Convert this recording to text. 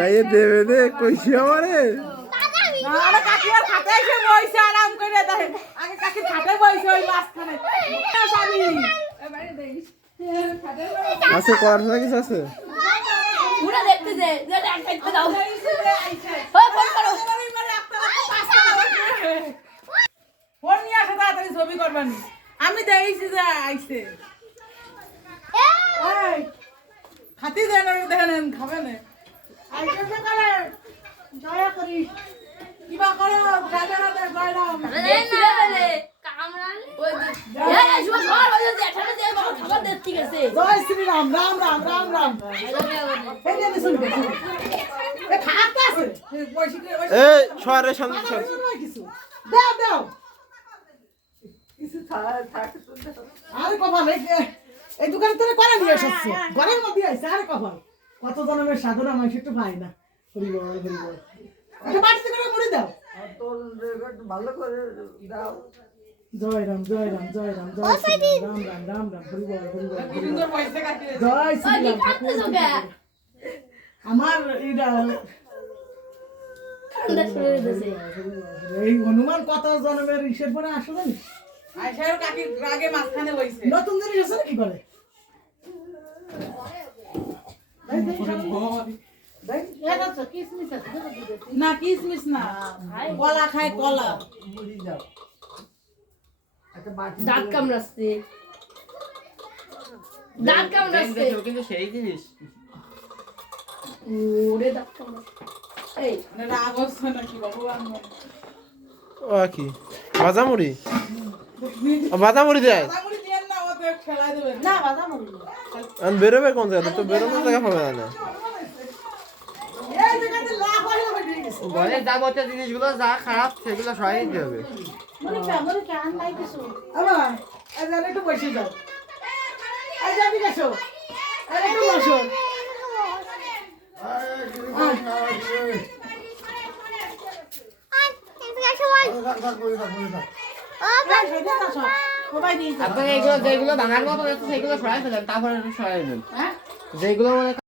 তাই দেবে দে কইছি আমারে না কাকির খাটে এসে বইছে আরাম করে দেয় আগে কাকির খাটে বইছে ওই মাঝখানে সাবি বাইরে দেখিস আছে কর না কিছু আছে পুরো দেখতে দে দেখতে দাও ওই ফোন করো ফোন নিয়ে আসো তাড়াতাড়ি ছবি করবেন আমি দেখেছি যে আইছে এই খাতি দেন দেখেন খাবে না আইছে যে করে দয়া করি কিবা করো রাজা রাজা জয়রাম এই ছিড়ে ফেলে কামড়ালে ওই এই শুভ সর বলে যে এখানে যে বাবা খাবার দে ঠিক আছে জয় শ্রী রাম রাম রাম রাম রাম এই যে শুনবে এ খাতে আছে পয়সা এই সরে শান্ত সর কিছু দাও দাও কিছু থাক আরে কপাল এই দোকানে তোরে করে নিয়ে এসেছে ঘরের মধ্যে আইছে আরে কপাল কত জনমের সাধনা মানুষ একটু পাই না হরি বল এটা বাড়িতে করে মুড়ি দাও তোর ভালো করে দাও জয় রাম জয় রাম জয় রাম জয় রাম রাম রাম রাম হরি বল সুন্দর পয়সা কাটিয়ে জয় শ্রী রাম আমার এটা এই হনুমান কত জনমের ইসের পরে আসো জানিস আইসার কাকি রাগে মাঝখানে বইছে নতুন জিনিস আছে কি করে না কিসমিস না কলা খায় কলা দাঁত কামড়াচ্ছে দাঁত কামড়াচ্ছে কিন্তু সেই জিনিস ওরে দাঁত কামড়াচ্ছে এই রাগ হচ্ছে নাকি ভগবান ও কি বাজামুড়ি বাজামুড়ি দেয় বাদামুড়ি দেন না ওতে খেলাই দেবেন না বাদামুড়ি আর বেরোবে কোন জায়গা তো বেরোনোর জায়গা পাবে না এই জায়গাতে লাভ হয়ে গেছে ঘরে যাবতীয় জিনিসগুলো যা খারাপ সেগুলো সরাই দিতে হবে মনে কান নাই কিছু আবার এই জায়গায় একটু বসে যাও এই যাবি গেছো এই একটু বসো আপনারা এগুলো যেগুলো ভাঙার মতো সেগুলো সরাই ফেলেন তারপরে সরাই দেন যেগুলো মানে